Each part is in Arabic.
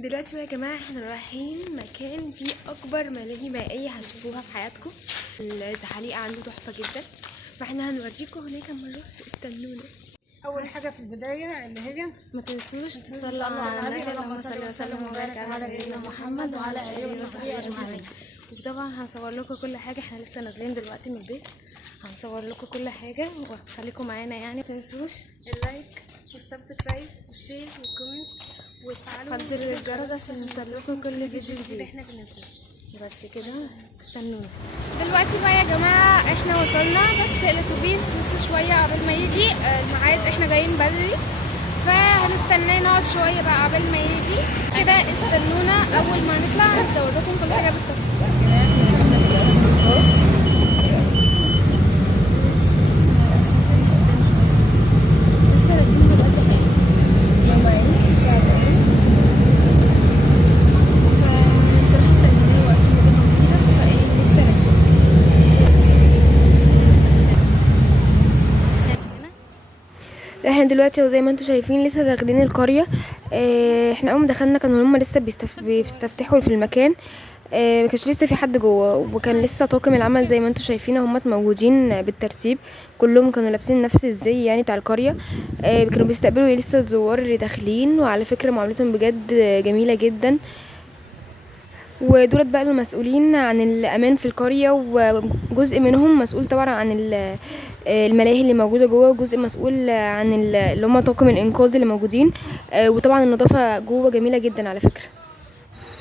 دلوقتي بقى يا جماعه احنا رايحين مكان فيه اكبر ملاهي مائيه هتشوفوها في حياتكم. الزحاليق عنده تحفه جدا، فاحنا هنوريكم هناك اما نروح. استنونا. اول حاجه في البدايه اللي هي ما تنسوش تصلوا على النبي، اللهم صل وسلم وبارك على سيدنا محمد وعلى اله وصحبه اجمعين. وطبعا هنصور لكم كل حاجه، احنا لسه نازلين دلوقتي من البيت، هنصور لكم كل حاجه وخليكم معانا. يعني ما تنسوش اللايك والسبسكرايب والشير والكومنت وتفعلوا زر الجرس عشان نوصلكم كل فيديو جديد احنا بننزله. بس كده استنونا. دلوقتي بقى يا جماعه احنا وصلنا، بس الاتوبيس لسه شويه قبل ما يجي الميعاد، احنا جايين بدري فهنستناه نقعد شويه بقى قبل ما يجي كده. استنونا اول ما نطلع هنصور لكم كل حاجه بالتفصيل. احنا دلوقتي في الباص، لسه راكبين دلوقتي حالا يومين شهرين، فالصراحه استنوناه وقت كده فايه لسه راكبين. احنا دلوقتي وزي ما انتم شايفين لسه داخلين القريه. احنا اول ما دخلنا كانوا هم لسه بيستفتحوا في المكان، ما كانش لسه في حد جوه، وكان لسه طاقم العمل زي ما انتم شايفين هم موجودين بالترتيب، كلهم كانوا لابسين نفس الزي يعني بتاع القريه. كانوا بيستقبلوا لسه الزوار اللي داخلين، وعلى فكره معاملتهم بجد جميله جدا. ودولت بقى المسؤولين عن الامان في القريه، وجزء منهم مسؤول طبعا عن الملاهي اللي موجوده جوه، وجزء مسؤول عن اللي هم طاقم الانقاذ اللي موجودين. وطبعا النظافه جوه جميله جدا على فكره.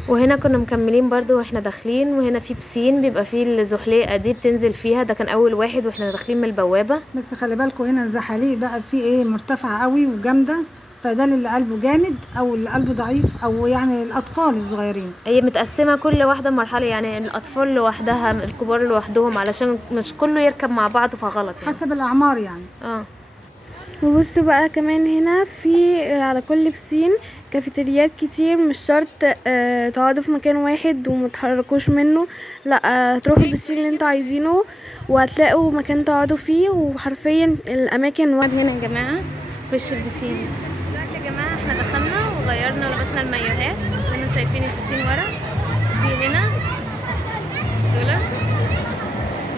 وهنا كنا مكملين برضو واحنا داخلين، وهنا في بسين بيبقى فيه الزحليقه دي بتنزل فيها، ده كان اول واحد واحنا داخلين من البوابه. بس خلي بالكم هنا الزحاليق بقى في ايه مرتفعه قوي وجامده، فده اللي قلبه جامد او اللي قلبه ضعيف او يعني الاطفال الصغيرين. هي متقسمه كل واحده مرحله، يعني الاطفال لوحدها الكبار لوحدهم، علشان مش كله يركب مع بعض فغلط يعني. حسب الاعمار يعني. وبصوا بقى كمان هنا في على كل بسين كافيتريات كتير، مش شرط تقعدوا في مكان واحد ومتحركوش منه، لا تروحوا البسين اللي انتوا عايزينه وهتلاقوا مكان تقعدوا فيه، وحرفيا الاماكن هنا يا جماعه وش البسين. دلوقتي يا جماعه احنا دخلنا وغيرنا ولبسنا المايوهات، هنا شايفين البسين ورا، في هنا دول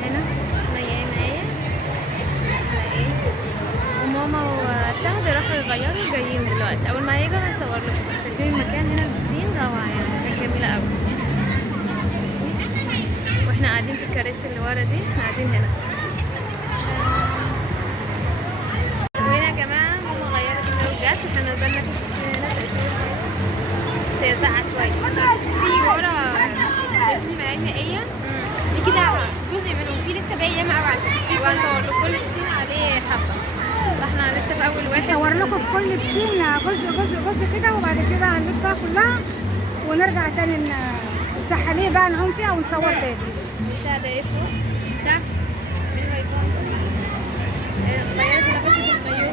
هنا مايه على ايه، وماما وشهد راحوا يغيروا جايين دلوقتي. اول ما يجوا هنصور لكم. شايفين المكان هنا البسين روعه يعني، مكان جميله قوي. واحنا قاعدين في الكراسي اللي ورا دي، احنا قاعدين هنا. وهنا يا جماعه ماما غيرت الزوجات واحنا نزلنا في البسين هنا. بس هي ساقعه شويه. في ورا شايفين الملاهي المائيه دي كده جزء منهم، في لسه باقي ياما قوي على فكره، وهنصور لكم كل بسين عليه حبه. احنا لسه في اول واحد، نصور لكم في كل بسين جزء كده، وبعد كده هنلفها كلها ونرجع تاني الزحاليق بقى نعوم فيها ونصور تاني. شهد يفرق شهد مين اللي يكون غيرت لبست المايوه.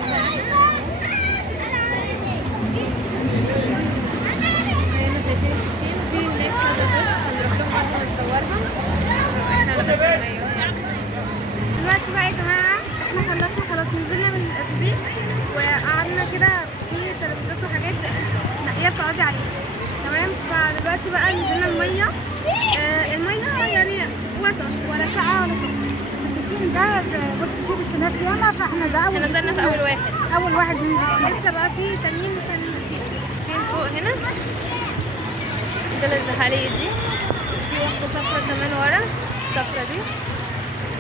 هنا شايفين البسين، في هناك كذا دش هنروح لهم برضه ونصورها. احنا لبسنا المايوه. دلوقتي بقى يا جماعه احنا خلصنا خلاص، نزلنا من الاتوبيس وقعدنا كده في ترابيزات وحاجات نقيه بتقعدي عليها، تمام. فدلوقتي بقى نزلنا الميه. الميه يعني وسط، ولا ساقعه ولا سخنه. البسين ده بص فيه بسينات ياما، فاحنا ده احنا نزلنا في اول واحد ننزل. لسه بقى في تانيين مستنيين هنا فوق. هنا دول الزحاليق دي، في واحده صفرا كمان ورا الصفرا دي،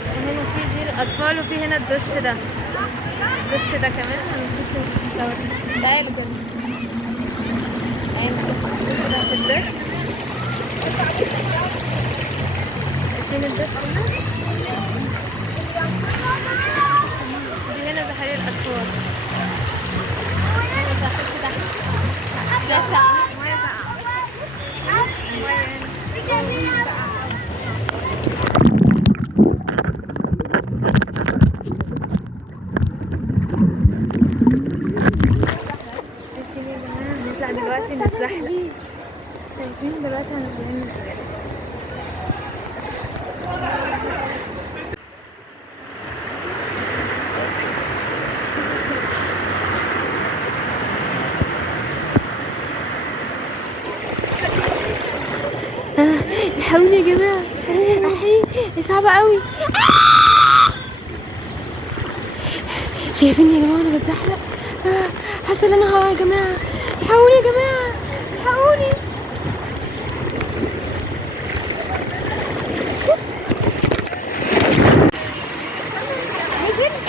وهنا في دي الاطفال، وفي هنا الدش ده، الدش ده كمان هنخش نصور. تعالوا كده الدش في الدش. شايفين الدش هنا؟ دي هنا زحاليق الاطفال. لا ساقعة، مية ساقعة، مية ساقعة. شايفين يا جماعة هنطلع دلوقتي نتزحلق. شايفين دلوقتي هنطلع من الكراسي. الحقوني يا جماعه، احي صعبه قوي. شايفيني يا جماعه وانا بتزحلق؟ حاسه ان انا هقع يا جماعه. الحقوني يا جماعه، الحقوني.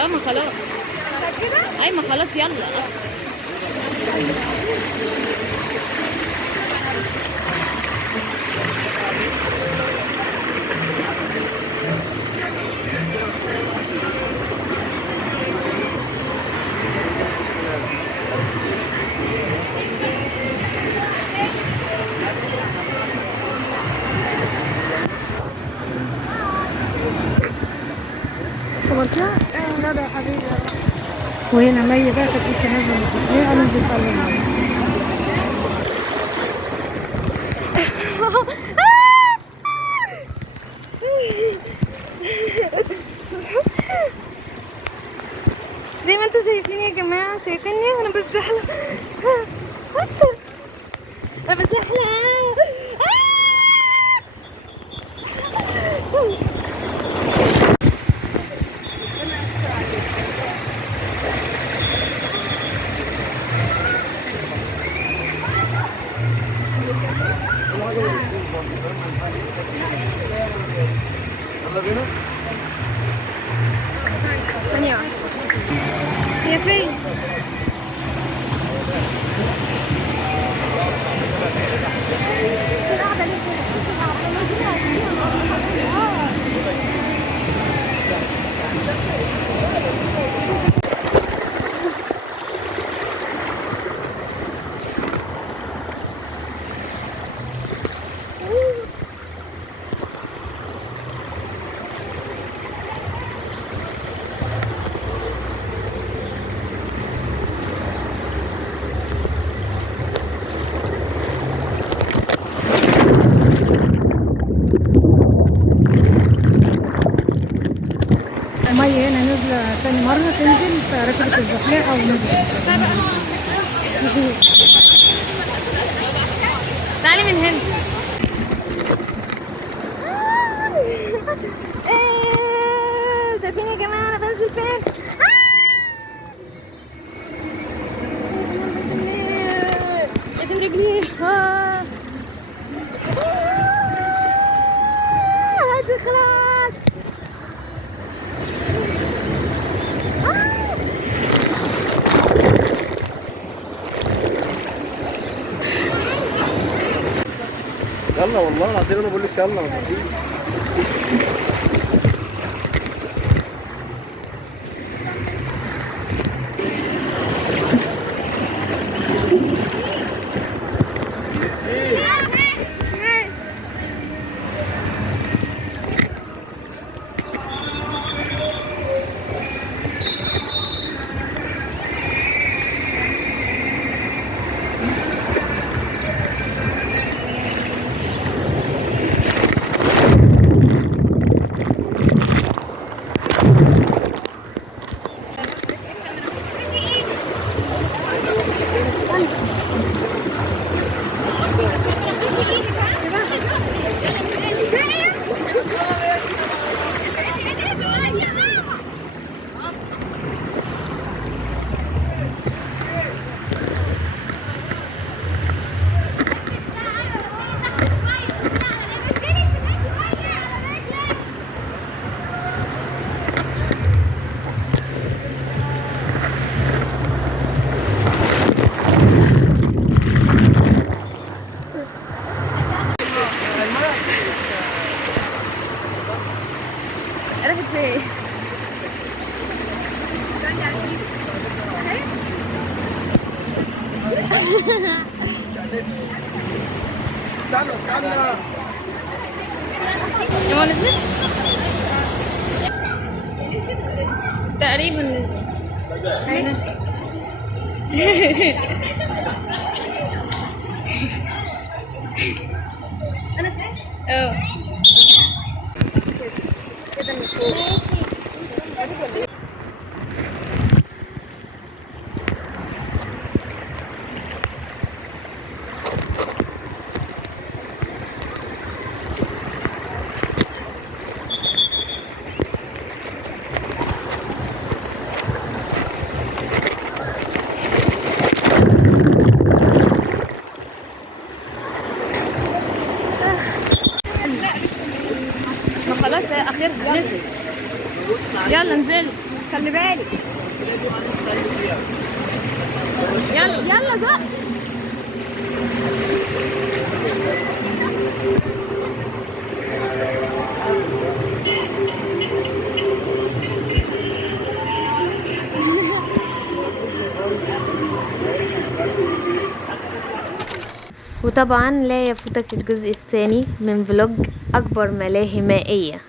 ما خلاص. اي ما خلاص يلا. صورتها؟ لا ده يا حبيبي. وهنا مي بقى كانت لسه نازله من السخريه، نزلت تسلم عليها. زي ما انتوا شايفين يا جماعه، شايفيني وانا بتزحلق. انا بتزحلق. ثانية واحدة، هي فين؟ مي هنا نازله تاني مره تنزل، فركبت الزحليقه ونزلت. تعالي من هنا. شايفين يا جماعة انا بنزل فين؟ شايفين رجلي؟ هاتي خلاص. يلا والله العظيم انا بقول لك يلا ما تخافيش. راحت فين؟ يا ما نزلت؟ تقريبا نزلت. هنا. انا فين؟ كده من فوق. خلاص اخرها نزل. يلا انزل خلي بالك. يلا يلا زق. وطبعا لا يفوتك الجزء الثاني من فلوج اكبر ملاهي مائية.